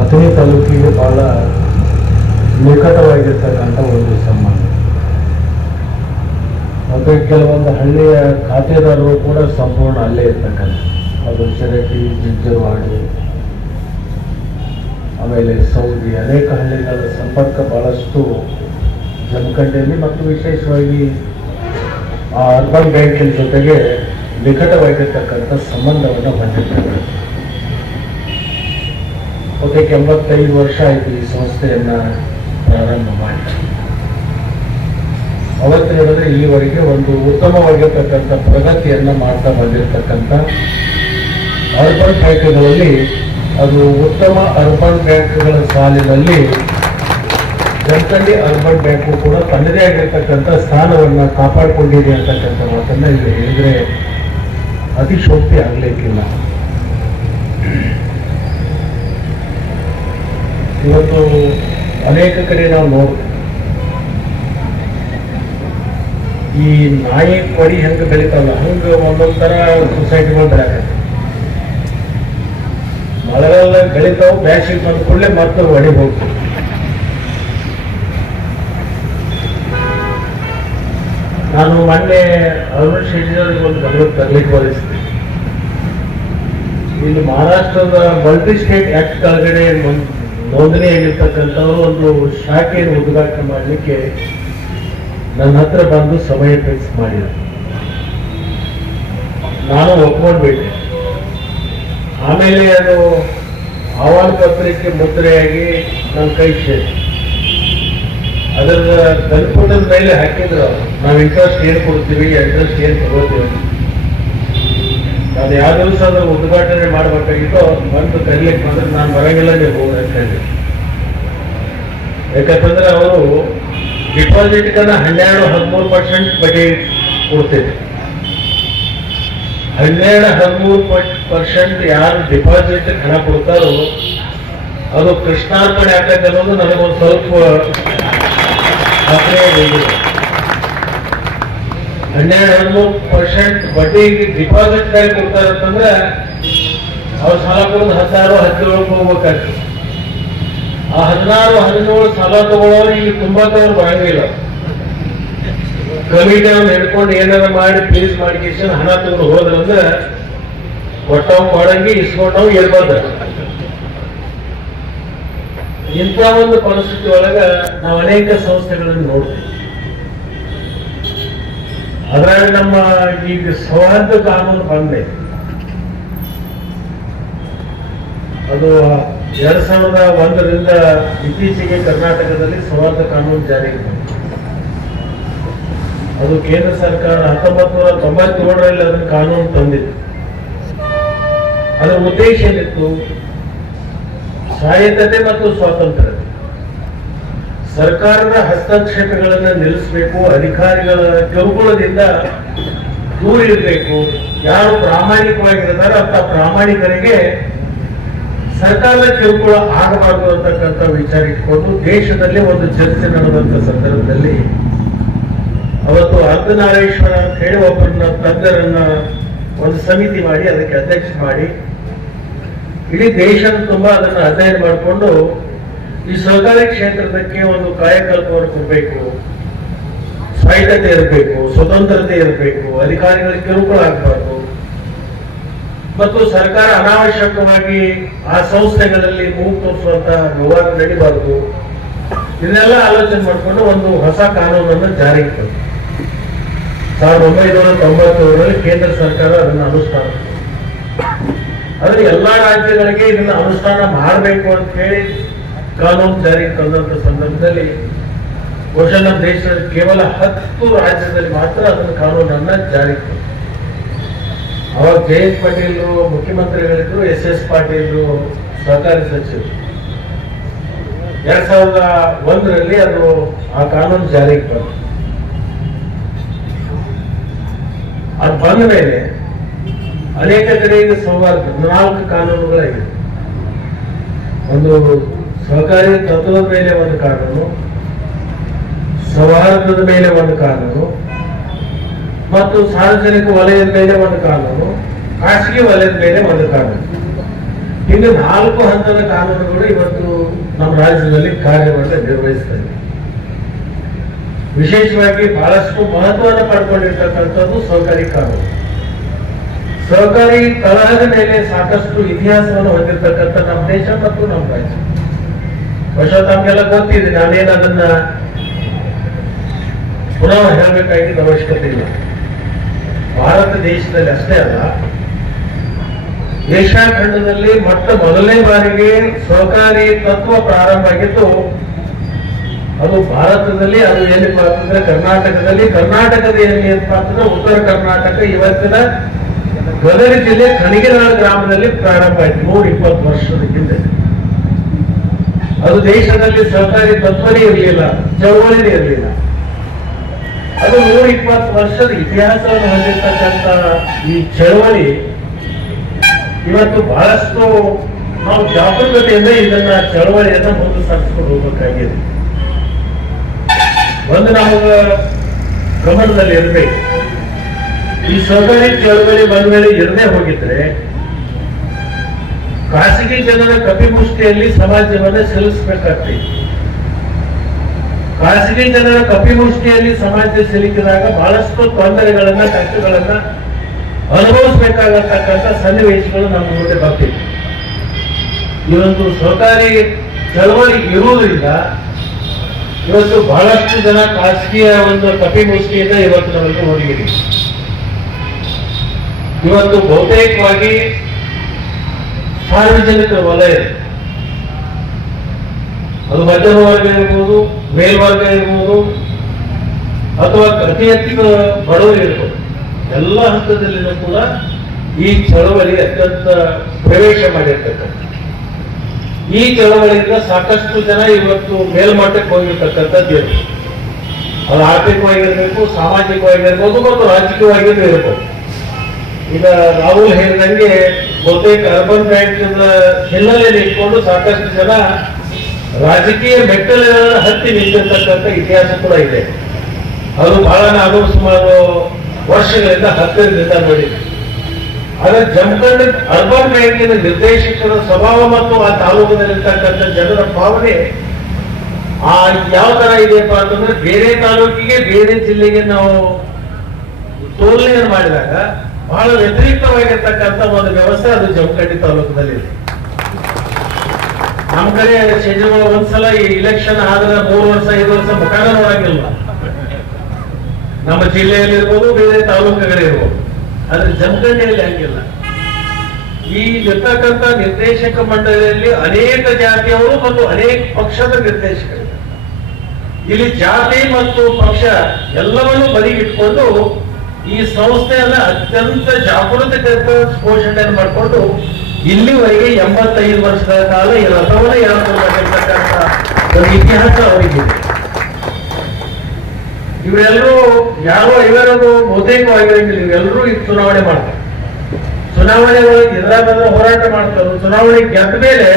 ಅಥಣಿ ತಾಲೂಕಿಗೆ ಬಹಳ ನಿಕಟವಾಗಿರ್ತಕ್ಕಂಥ ಒಂದು ಸಂಬಂಧ. ಮತ್ತು ಕೆಲವೊಂದು ಹಳ್ಳಿಯ ಖಾತೆದಾರರು ಕೂಡ ಸಂಪೂರ್ಣ ಅಲ್ಲೇ ಇರ್ತಕ್ಕಂಥ. ಅದು ಶಿರಟಿ ಜಿಂಜರವಾಡಿ ಆಮೇಲೆ ಸೌದಿ, ಅನೇಕ ಹಳ್ಳಿಗಳ ಸಂಪರ್ಕ ಬಹಳಷ್ಟು ಜಮಖಂಡಿಯಲ್ಲಿ ಮತ್ತು ವಿಶೇಷವಾಗಿ ಆ ಅರ್ಬನ್ ಬ್ಯಾಂಕಿನ ಜೊತೆಗೆ ನಿಕಟವಾಗಿರ್ತಕ್ಕಂಥ ಸಂಬಂಧವನ್ನು ಹೊಂದಿರ್ತಕ್ಕಂಥ. ಒಟ್ಟಿಗೆ ಎಂಬತ್ತೈದು ವರ್ಷ ಆಯಿತು ಈ ಸಂಸ್ಥೆಯನ್ನು ಪ್ರಾರಂಭ ಮಾಡಿ. ಅವತ್ತು ಹೇಳಿದ್ರೆ ಇಲ್ಲಿವರೆಗೆ ಒಂದು ಉತ್ತಮವಾಗಿರ್ತಕ್ಕಂಥ ಪ್ರಗತಿಯನ್ನ ಮಾಡ್ತಾ ಬಂದಿರತಕ್ಕಂಥ ಅರ್ಬನ್ ಬ್ಯಾಂಕ್ಗಳಲ್ಲಿ, ಅದು ಉತ್ತಮ ಅರ್ಬನ್ ಬ್ಯಾಂಕ್ಗಳ ಸಾಲಿನಲ್ಲಿ ಜಮಖಂಡಿ ಅರ್ಬನ್ ಬ್ಯಾಂಕು ಕೂಡ ತನ್ನದೇ ಆಗಿರ್ತಕ್ಕಂಥ ಸ್ಥಾನವನ್ನ ಕಾಪಾಡಿಕೊಂಡಿದೆ ಅಂತಕ್ಕಂಥ ಮಾತನ್ನ ಇಲ್ಲಿ ಹೇಳಿದ್ರೆ ಅತಿಶೋಕ್ತಿ ಆಗ್ಲಿಕ್ಕಿಲ್ಲ. ಇವತ್ತು ಅನೇಕ ಕಡೆ ನಾವು ನೋಡ್ತೀವಿ ಈ ನಾಯಿ ಕೊಡಿ ಹೆಂಗೆ ಬೆಳಿತಾವಲ್ಲ, ಹಂಗೆ ಒಂದೊಂದು ಥರ ಸೊಸೈಟಿಗಳು ಬೆಳಕ ಮಳೆಗಾಲ ಬೆಳಿತಾವು, ಬ್ಯಾಸಿಗೆ ಬಂದ ಕೂಡಲೇ ಮತ್ತೆ ಹೋಗ್ತವೆ ನಾನು ಮೊನ್ನೆ ಅರುಣ್ ಶೆಟ್ಟಿ ಅವ್ರಿಗೆ ಒಂದು ಗಮನಕ್ಕೆ ತರಲಿಕ್ಕೆ ಬಯಸ್ತೀನಿ ಇಲ್ಲಿ ಮಹಾರಾಷ್ಟ್ರದ ಮಲ್ಟಿ ಸ್ಟೇಟ್ ಆಕ್ಟ್ ಕೆಳಗಡೆ ಒಂದು ನೋಂದಣಿ ಆಗಿರ್ತಕ್ಕಂಥವ್ರು ಒಂದು ಶಾಖೆಯನ್ನು ಉದ್ಘಾಟನೆ ಮಾಡಲಿಕ್ಕೆ ನನ್ನ ಹತ್ರ ಬಂದು ಸಮಯ ಫಿಕ್ಸ್ ಮಾಡಿದ್ರು. ನಾನು ಒಪ್ಕೊಂಡ್ಬಿಟ್ಟೆ. ಆಮೇಲೆ ಅದು ಆಹ್ವಾನ ಪತ್ರಿಕೆ ಮುದ್ರೆಯಾಗಿ ನನ್ನ ಕೈ ಸೇರಿ ಅದರ ಕಲ್ಪುಟದ ಮೇಲೆ ಹಾಕಿದ್ರು ನಾವು ಇಂಟ್ರೆಸ್ಟ್ ಏನು ಕೊಡ್ತೀವಿ ಇಂಟ್ರೆಸ್ಟ್ ಏನು ತಗೋತೀವಿ ನಾನು ಯಾವ ದಿವಸ ಅದು ಉದ್ಘಾಟನೆ ಮಾಡಬೇಕಾಗಿತ್ತು ಬಂದು ಕರೀಲಿಕ್ಕೆ ಬಂದ್ರೆ ನಾನು ಬರಂಗಿಲ್ಲ, ನೀವು ಅಂತ ಹೇಳಿ ಯಾಕಂತಂದ್ರೆ ಅವರು ಡಿಪಾಸಿಟ್ಗನ್ನ ಹನ್ನೆರಡು ಹದಿಮೂರು ಪರ್ಸೆಂಟ್ ಬಡ್ಡಿ ಕೊಡ್ತಿದ್ರು ಹನ್ನೆರಡು ಹದಿಮೂರು ಪರ್ಸೆಂಟ್ ಯಾರು ಡಿಪಾಸಿಟ್ ಹಣ ಕೊಡ್ತಾರೋ, ಅದು ಕೃಷ್ಣಾರ್ಪಣೆ ಆಗ್ತದೆ ಅನ್ನೋದು ನನಗೊಂದು ಸ್ವಲ್ಪ. ಹನ್ನೆರಡು ಹದಿಮೂರು ಪರ್ಸೆಂಟ್ ಬಡ್ಡಿ ಡಿಪಾಸಿಟ್ ಕೈ ಕೊಡ್ತಾರೆ ಅಂತಂದ್ರೆ ಅವ್ರು ಸಾಲ ಕೊಡೋದು ಹದಿನಾರು, ಹದಿನೇಳು ಹೋಗ್ಬೇಕಾಗ್ತದೆ ಆ ಹದಿನಾರು, ಹದಿನೇಳು ಸಾಲ ತಗೊಳ್ಳೋರು ಇಲ್ಲಿ ತುಂಬಾ ತಗೊಂಡು ಬರಂಗಿಲ್ಲ. ಕಮಿಟಿ ಅವ್ನು ಹಿಡ್ಕೊಂಡು ಏನಾರ ಮಾಡಿ ಪ್ಲೀಸ್ ಮಾಡ್ಕೇಶನ್ ಹಣ ತಗೊಂಡು ಹೋದ್ರಂದ್ರೆ ಕೊಟ್ಟವ್ ಮಾಡಂಗಿ ಇಸ್ಕೊಂಡವ್ ಇರ್ಬಾರ್ದು. ಇಂಥ ಒಂದು ಪರಿಸ್ಥಿತಿ ಒಳಗ ನಾವು ಅನೇಕ ಸಂಸ್ಥೆಗಳನ್ನು ನೋಡ್ತೀವಿ. ಅದ್ರಾಗ ನಮ್ಮ ಈಗ ಸೌಹಾರ್ದ ಕಾನೂನು ಬಂದೆ ಅದು ಎರಡ್ ಸಾವಿರದ ಒಂದರಿಂದ ಇತ್ತೀಚೆಗೆ ಕರ್ನಾಟಕದಲ್ಲಿ ಸೌಹಾರ್ದ ಕಾನೂನು ಜಾರಿಗೆ ಬಂತು ಅದು ಕೇಂದ್ರ ಸರ್ಕಾರ ಹತ್ತೊಂಬತ್ತು ನೂರ ತೊಂಬತ್ತೇಳರಲ್ಲಿ ಅದನ್ನು ಕಾನೂನು ತಂದಿತ್ತು ಅದರ ಉದ್ದೇಶ ಏನಿತ್ತು? ಸ್ವಾಯತ್ತತೆ ಮತ್ತು ಸ್ವಾತಂತ್ರ್ಯತೆ ಸರ್ಕಾರದ ಹಸ್ತಕ್ಷೇಪಗಳನ್ನು ನಿಲ್ಲಿಸಬೇಕು, ಅಧಿಕಾರಿಗಳ ಕಿರುಕುಳದಿಂದ ದೂರ ಇರಬೇಕು, ಯಾರು ಪ್ರಾಮಾಣಿಕವಾಗಿರ್ತಾರೋ ಅಂತ ಪ್ರಾಮಾಣಿಕರಿಗೆ ಸರ್ಕಾರದ ಕಿರುಕುಳ ಆಗಬಾರದು ಅಂತಕ್ಕಂಥ ವಿಚಾರ ಇಟ್ಕೊಂಡು ದೇಶದಲ್ಲಿ ಒಂದು ಚರ್ಚೆ ನಡೆದಂತ ಸಂದರ್ಭದಲ್ಲಿ ಅವತ್ತು ಅರ್ಧನಾರೇಶ್ವರ ಅಂತ ಹೇಳಿ ಒಬ್ಬರನ್ನ ತಜ್ಞರನ್ನ ಒಂದು ಸಮಿತಿ ಮಾಡಿ, ಅದಕ್ಕೆ ಅಧ್ಯಕ್ಷ ಮಾಡಿ, ಇಡೀ ದೇಶದ ತುಂಬಾ ಅದನ್ನ ಅಧ್ಯಯನ ಮಾಡಿಕೊಂಡು ಈ ಸರ್ಕಾರಿ ಕ್ಷೇತ್ರದಕ್ಕೆ ಒಂದು ಕಾಯಕಲ್ಪವನ್ನು ಕೊಡಬೇಕು. ಸ್ವಾಯತ್ತತೆ ಇರಬೇಕು, ಸ್ವತಂತ್ರತೆ ಇರಬೇಕು ಅಧಿಕಾರಿಗಳ ಕಿರುಕುಳ ಆಗಬಾರ್ದು. ಮತ್ತು ಸರ್ಕಾರ ಅನಾವಶ್ಯಕವಾಗಿ ಆ ಸಂಸ್ಥೆಗಳಲ್ಲಿ ಮೂಗು ತೋರಿಸುವಂತ ವ್ಯವಹಾರ ನಡಿಬಾರದು. ಇದನ್ನೆಲ್ಲ ಆಲೋಚನೆ ಮಾಡಿಕೊಂಡು ಒಂದು ಹೊಸ ಕಾನೂನನ್ನು ಜಾರಿಗೆ ತಂದು. ಸಾವಿರದ ಒಂಬೈನೂರ ತೊಂಬತ್ತೇಳರಲ್ಲಿ ಕೇಂದ್ರ ಸರ್ಕಾರ ಅದನ್ನು ಅನುಷ್ಠಾನ. ಆದ್ರೆ ಎಲ್ಲಾ ರಾಜ್ಯಗಳಿಗೆ ಇದನ್ನ ಅನುಷ್ಠಾನ ಮಾಡಬೇಕು ಅಂತ ಹೇಳಿ ಕಾನೂನು ಜಾರಿಗೆ ತಂದಂತ ಸಂದರ್ಭದಲ್ಲಿ ಬಹುಶಃ ನಮ್ಮ ದೇಶದಲ್ಲಿ ಕೇವಲ ಹತ್ತು ರಾಜ್ಯದಲ್ಲಿ ಮಾತ್ರ ಅದನ್ನ ಕಾನೂನನ್ನ ಜಾರಿಗೆ ಅವಾಗ ಜಯಂತ್ ಪಾಟೀಲ್ ಮುಖ್ಯಮಂತ್ರಿಗಳಿದ್ರು, ಎಸ್ ಎಸ್ ಪಾಟೀಲ್ ಸಹಕಾರಿ ಸಚಿವರು. ಎರಡ್ ಸಾವಿರದ ಒಂದರಲ್ಲಿ ಅದು ಆ ಕಾನೂನು ಜಾರಿಗೆ ಬಂತು. ಅದು ಬಂದ ಮೇಲೆ ಅನೇಕ ಕಡೆ ಈಗ ಸೌಹಾರ್ದ ನಾಲ್ಕು ಕಾನೂನುಗಳಾಗಿವೆ. ಒಂದು ಸಹಕಾರಿ ತತ್ವದ ಮೇಲೆ ಒಂದು ಕಾನೂನು, ಸೌಹಾರ್ದದ ಮೇಲೆ ಒಂದು ಕಾನೂನು, ಮತ್ತು ಸಾರ್ವಜನಿಕ ವಲಯದ ಮೇಲೆ ಒಂದು ಕಾನೂನು, ಖಾಸಗಿ ವಲಯದ ಮೇಲೆ ಒಂದು ಕಾನೂನು. ಇನ್ನು ನಾಲ್ಕು ಹಂತದ ಕಾನೂನುಗಳು ಇವತ್ತು ನಮ್ಮ ರಾಜ್ಯದಲ್ಲಿ ಕಾರ್ಯವನ್ನು ನಿರ್ವಹಿಸ್ತಾ ವಿಶೇಷವಾಗಿ ಬಹಳಷ್ಟು ಮಹತ್ವವನ್ನು ಪಡ್ಕೊಂಡಿರ್ತಕ್ಕಂಥದ್ದು ಸಹಕಾರಿ ಕಾನೂನು. ಸಹಕಾರಿ ತಳಹದ ಮೇಲೆ ಸಾಕಷ್ಟು ಇತಿಹಾಸವನ್ನು ಹೊಂದಿರತಕ್ಕಂಥ ನಮ್ಮ ದೇಶ ಮತ್ತು ನಮ್ಮ ರಾಜ್ಯ. ಬಹುಶಃ ತಮಗೆಲ್ಲ ಗೊತ್ತಿದೆ, ನಾನೇನು ಅದನ್ನ ಪುನಃ ಹೇಳಬೇಕಾಗಿದ್ದ ಅವಶ್ಯಕತೆ ಇಲ್ಲ. ಭಾರತ ದೇಶದಲ್ಲಿ ಅಷ್ಟೇ ಅಲ್ಲ ಏಷ್ಯಾ ಖಂಡದಲ್ಲಿ ಮೊಟ್ಟ ಮೊದಲನೇ ಬಾರಿಗೆ ಸಹಕಾರಿ ತತ್ವ ಪ್ರಾರಂಭ ಆಗಿದ್ದು, ಅದು ಭಾರತದಲ್ಲಿ, ಅದು ಏನಪ್ಪ ಅಂತಂದ್ರೆ ಕರ್ನಾಟಕದಲ್ಲಿ, ಕರ್ನಾಟಕದ ಎಲ್ಲಿ ಏನಪ್ಪ ಅಂತಂದ್ರೆ ಉತ್ತರ ಕರ್ನಾಟಕ ಇವತ್ತಿನ ಗದಗ ಜಿಲ್ಲೆ ಖಣಿಗೆನಾಳ ಗ್ರಾಮದಲ್ಲಿ ಪ್ರಾರಂಭ ಆಯ್ತು. ನೂರ ಇಪ್ಪತ್ತು ವರ್ಷದ ಹಿಂದೆ. ಅದು ದೇಶದಲ್ಲಿ ಸರ್ಕಾರಿ ತತ್ವನೇ ಇರಲಿಲ್ಲ, ಚಳವಳಿನೇ ಇರಲಿಲ್ಲ. ಅದು ನೂರ ಇಪ್ಪತ್ತು ವರ್ಷದ ಇತಿಹಾಸವನ್ನು ಹೊಂದಿರತಕ್ಕಂತ ಈ ಚಳವಳಿ, ಇವತ್ತು ಬಹಳಷ್ಟು ನಾವು ಜಾಗೃತತೆಯಿಂದ ಇದನ್ನ ಚಳವಳಿಯನ್ನ ಮುಂದೆ ಸಾಗಿಸ್ಕೊಂಡು ಹೋಗ್ಬೇಕಾಗಿದೆ. ಒಂದು ನಮಗ ಗಮನದಲ್ಲಿ ಇರಬೇಕು ಈ ಸರ್ಕಾರಿ ಚಳವಳಿ ಬಂದ ಮೇಲೆ ಇರದೇ ಹೋಗಿದ್ರೆ ಖಾಸಗಿ ಜನರ ಕಪಿಮುಷ್ಟಿಯಲ್ಲಿ ಸಮಾಜವನ್ನ ಸಲ್ಲಿಸಬೇಕಾಗ್ತದೆ. ಖಾಸಗಿ ಜನರ ಕಪಿಮುಷ್ಟಿಯಲ್ಲಿ ಸಮಾಜ ಸಿಲುಕಿದಾಗ ಬಹಳಷ್ಟು ತೊಂದರೆಗಳನ್ನ, ಕಷ್ಟಗಳನ್ನ ಅನುಭವಿಸಬೇಕಾಗತಕ್ಕಂಥ ಸನ್ನಿವೇಶಗಳು ನಮ್ಮ ಮುಂದೆ ಬರ್ತಿವೆ. ಒಂದು ಸ್ವಕಾರಿ ಚಳವಳಿ ಇರುವುದರಿಂದ ಇವತ್ತು ಬಹಳಷ್ಟು ಜನ ಖಾಸಗಿಯ ಒಂದು ಕಪಿಮುಷ್ಟಿಯಿಂದ ಇವತ್ತು ನಮಗೆ ಹೊರಗಿದೆ ಇವತ್ತು ಬಹುತೇಕವಾಗಿ ಸಾರ್ವಜನಿಕ ವಲಯ. ಅದು ಮಧ್ಯಮ ವರ್ಗ ಇರ್ಬೋದು, ಮೇಲ್ವರ್ಗ ಇರ್ಬೋದು, ಅಥವಾ ಅತಿ ಹೆಚ್ಚಿನ ಬಡವರು ಇರ್ಬೋದು. ಎಲ್ಲ ಹಂತದಲ್ಲಿನೂ ಕೂಡ ಈ ಚಳವಳಿ ಅತ್ಯಂತ ಪ್ರವೇಶ ಮಾಡಿರ್ತಕ್ಕಂಥ ಈ ಚಳವಳಿಯಿಂದ ಸಾಕಷ್ಟು ಜನ ಇವತ್ತು ಮೇಲ್ಮಟ್ಟಕ್ಕೆ ಹೋಗಿರ್ತಕ್ಕಂಥದ್ದು ಅದು ಆರ್ಥಿಕವಾಗಿರ್ಬೇಕು, ಸಾಮಾಜಿಕವಾಗಿರ್ಬೋದು ಮತ್ತು ರಾಜಕೀಯವಾಗಿಯೂ ಇರ್ಬೋದು. ಈಗ ರಾಹುಲ್ ಹೇಳಿದಂಗೆ ಬಹುತೇಕ ಅರ್ಬನ್ ಬ್ಯಾಂಕ್ ಹಿನ್ನೆಲೆಯಲ್ಲಿ ಇಟ್ಕೊಂಡು ಸಾಕಷ್ಟು ಜನ ರಾಜಕೀಯ ಮೆಟ್ಟಲ ಹತ್ತಿ ನಿಂತಿರ್ತಕ್ಕಂಥ ಇತಿಹಾಸ ಕೂಡ ಇದೆ. ಅದು ಬಹಳ ನಾನು ಸುಮಾರು ವರ್ಷಗಳಿಂದ ಹತ್ತಿರದಿಂದ ನೋಡಿದೆ ಆದರೆ ಜಮಖಂಡ್ ಅರ್ಬನ್ ಬ್ಯಾಂಕಿನ ನಿರ್ದೇಶಕರ ಸ್ವಭಾವ ಮತ್ತು ಆ ತಾಲೂಕಿನಲ್ಲಿರ್ತಕ್ಕಂಥ ಜನರ ಭಾವನೆ ಆ ಯಾವ ತರ ಇದೆಯಪ್ಪ ಅಂತಂದ್ರೆ ಬೇರೆ ತಾಲೂಕಿಗೆ ಬೇರೆ ಜಿಲ್ಲೆಗೆ ನಾವು ತೋಲನೆಯನ್ನು ಮಾಡಿದಾಗ ಬಹಳ ವ್ಯತಿರಿಕ್ತವಾಗಿರ್ತಕ್ಕಂಥ ಒಂದು ವ್ಯವಸ್ಥೆ ಅದು ಜಮಖಂಡಿ ತಾಲೂಕಿನಲ್ಲಿ ಇದೆ. ನಮ್ಮ ಕಡೆ ಶನಿವಾರ ಒಂದ್ಸಲ ಈ ಇಲೆಕ್ಷನ್ ಆದ್ರೆ ಮೂರು ವರ್ಷ, ಐದು ವರ್ಷ ಮುಖಾನ ನೋಡಂಗಿಲ್ಲ. ನಮ್ಮ ಜಿಲ್ಲೆಯಲ್ಲಿ ಇರ್ಬೋದು ಬೇರೆ ತಾಲೂಕುಗಳಿರ್ಬೋದು ಆದ್ರೆ ಜಮಖಂಡಿಯಲ್ಲಿ ಹಂಗಿಲ್ಲ. ಈ ಇರ್ತಕ್ಕಂಥ ನಿರ್ದೇಶಕ ಮಂಡಳಿಯಲ್ಲಿ ಅನೇಕ ಜಾತಿಯವರು ಮತ್ತು ಅನೇಕ ಪಕ್ಷದ ನಿರ್ದೇಶಕರು ಇಲ್ಲಿ ಜಾತಿ ಮತ್ತು ಪಕ್ಷ ಎಲ್ಲವನ್ನೂ ಬದಿಗಿಟ್ಕೊಂಡು ಈ ಸಂಸ್ಥೆಯನ್ನ ಅತ್ಯಂತ ಜಾಗೃತ ಪೋಷಣೆಯನ್ನು ಮಾಡಿಕೊಂಡು ಇಲ್ಲಿವರೆಗೆ ಎಂಬತ್ತೈದು ವರ್ಷದ ಕಾಲ ಈ ರಥವನ್ನು ಎಳೆದುಕೊಂಡಿರ್ತಕ್ಕಂಥ ಒಂದು ಇತಿಹಾಸ ಅವರಿಗಿದೆ ಇವರೆಲ್ಲರೂ ಯಾರೋ ಇವರದು ಬಹುತೇಕವಾಗಿರಂಗಿಲ್ಲ ಇವೆಲ್ಲರೂ ಈ ಚುನಾವಣೆ ಮಾಡ್ತಾರೆ. ಚುನಾವಣೆ ಒಳಗೆ ಹೋರಾಟ ಮಾಡ್ತಾರೆ. ಚುನಾವಣೆ ಗೆದ್ದ ಮೇಲೆ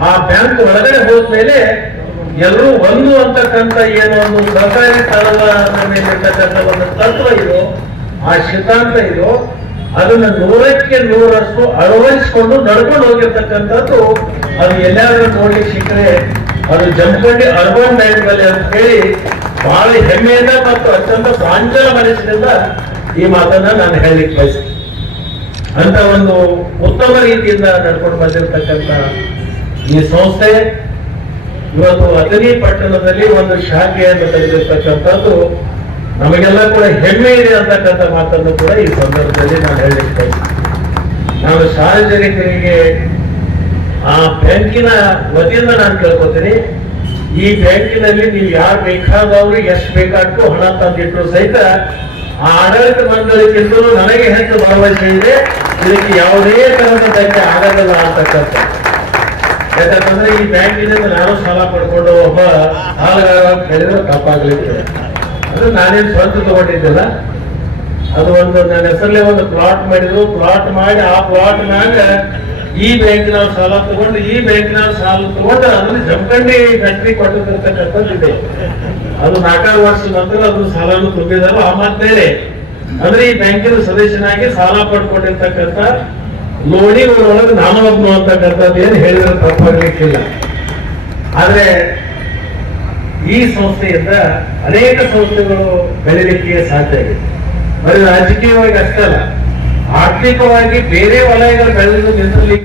ಆ ಬ್ಯಾಂಕ್ ಒಳಗಡೆ ಹೋದ ಮೇಲೆ ಎಲ್ಲರೂ ಒಂದು ಅಂತಕ್ಕಂಥ ಏನೋ ಒಂದು ಸರ್ಕಾರಿ ಸಾಲದ ಮೇಲೆ ಇರ್ತಕ್ಕಂಥ ಒಂದು ತತ್ವ ಇದೋ ಆ ಸಿದ್ಧಾಂತ ಇದೋ ಅದನ್ನ ನೂರಕ್ಕೆ ನೂರಷ್ಟು ಅಳವಡಿಸಿಕೊಂಡು ನಡ್ಕೊಂಡು ಹೋಗಿರ್ತಕ್ಕಂಥದ್ದು ಅದು ಎಲ್ಲಾದ್ರೂ ನೋಡ್ಲಿಕ್ಕೆ ಸಿಕ್ಕರೆ ಅದು ಜಮಖಂಡಿ ಅರ್ಬನ್ ಬ್ಯಾಂಕ್ ಅಲ್ಲಿ ಅಂತ ಹೇಳಿ ಬಹಳ ಹೆಮ್ಮೆಯಿಂದ ಮತ್ತು ಅತ್ಯಂತ ಪ್ರಾಂಜಲ ಮನಸ್ಸಿನಿಂದ ಈ ಮಾತನ್ನ ನಾನು ಹೇಳಲಿಕ್ಕೆ ಬಯಸ್ತೀನಿ. ಅಂತ ಒಂದು ಉತ್ತಮ ರೀತಿಯಿಂದ ನಡ್ಕೊಂಡು ಬಂದಿರತಕ್ಕಂಥ ಈ ಸಂಸ್ಥೆ ಇವತ್ತು ಅಥಣಿ ಪಟ್ಟಣದಲ್ಲಿ ಒಂದು ಶಾಖೆಯನ್ನು ತೆಗೆದಿರ್ತಕ್ಕಂಥದ್ದು ನಮಗೆಲ್ಲ ಕೂಡ ಹೆಮ್ಮೆ ಇದೆ ಅಂತಕ್ಕಂಥ ಮಾತನ್ನು ಕೂಡ ಈ ಸಂದರ್ಭದಲ್ಲಿ ನಾನು ಹೇಳಿರ್ತೇನೆ ನಾನು ಸಾರ್ವಜನಿಕರಿಗೆ ಆ ಬ್ಯಾಂಕಿನ ವತಿಯಿಂದ ನಾನು ಕೇಳ್ಕೊತೀನಿ. ಈ ಬ್ಯಾಂಕಿನಲ್ಲಿ ನೀವು ಯಾರು ಬೇಕಾದವರು, ಎಷ್ಟು ಬೇಕಾದ್ದು ಹಣ ತಂದಿಟ್ಟರು ಸಹಿತ ಆ ಆಡಳಿತ ಮಂಡಳಿಗಿಂತಲೂ ನನಗೆ ಹೆಚ್ಚು ಭರವಸೆ ಇದೆ. ಇದಕ್ಕೆ ಯಾವುದೇ ತರಹದ ಆಗಲ್ಲ ಅಂತಕ್ಕಂಥ ಯಾಕಂತಂದ್ರೆ ಈ ಬ್ಯಾಂಕಿನಿಂದ ನಾನು ಸಾಲ ಪಡ್ಕೊಂಡು ಒಬ್ಬ ಸಾಲಗಾರ ಅಂತ ಹೇಳಿದ್ರೆ ತಪ್ಪಾಗ್ಲಿಕ್ಕೆ. ಅದು ನಾನೇನು ಸ್ವಂತ ತಗೊಂಡಿದ್ದಿಲ್ಲ? ಅದು ಒಂದು ನನ್ನ ಹೆಸರಲ್ಲೇ ಒಂದು ಪ್ಲಾಟ್ ಮಾಡಿದ್ರು. ಪ್ಲಾಟ್ ಮಾಡಿ ಆ ಪ್ಲಾಟ್ನಾಗ ಈ ಬ್ಯಾಂಕಿನ ಸಾಲ ತಗೊಂಡು, ಈ ಬ್ಯಾಂಕಿನ ಸಾಲ ತಗೊಂಡು ಅದನ್ನ ಜಮಖಂಡಿ ಫ್ಯಾಕ್ಟ್ರಿ ಕೊಟ್ಟಿರ್ತಕ್ಕಂಥದ್ದು ಇದೆ ಅದು ನಾಲ್ಕಾರು ವರ್ಷ ನಂತರ ಅದು ಸಾಲನು ತುಂಬಿದಾರ ಆ ಮಾತು ಅಂದ್ರೆ ಈ ಬ್ಯಾಂಕಿನ ಸದಸ್ಯನಾಗಿ ಸಾಲ ಪಡ್ಕೊಂಡಿರ್ತಕ್ಕಂಥ ಲೋಣಿಗಳೊಳಗೆ ನಾನು ಒಬ್ಬನು ಅಂತಕ್ಕಂಥದ್ದು ಏನು ಹೇಳಿದ್ರೆ ತಪ್ಪಾಗ್ಲಿಕ್ಕಿಲ್ಲ ಆದ್ರೆ ಈ ಸಂಸ್ಥೆಯಿಂದ ಅನೇಕ ಸಂಸ್ಥೆಗಳು ಬೆಳಿಲಿಕ್ಕೆ ಸಾಧ್ಯ ಆಗಿದೆ ಬರೀ ರಾಜಕೀಯವಾಗಿ ಅಷ್ಟಲ್ಲ, ಆರ್ಥಿಕವಾಗಿ ಬೇರೆ ವಲಯಗಳು ಬೆಳೆದು ನಿಂತಲ್ಲಿ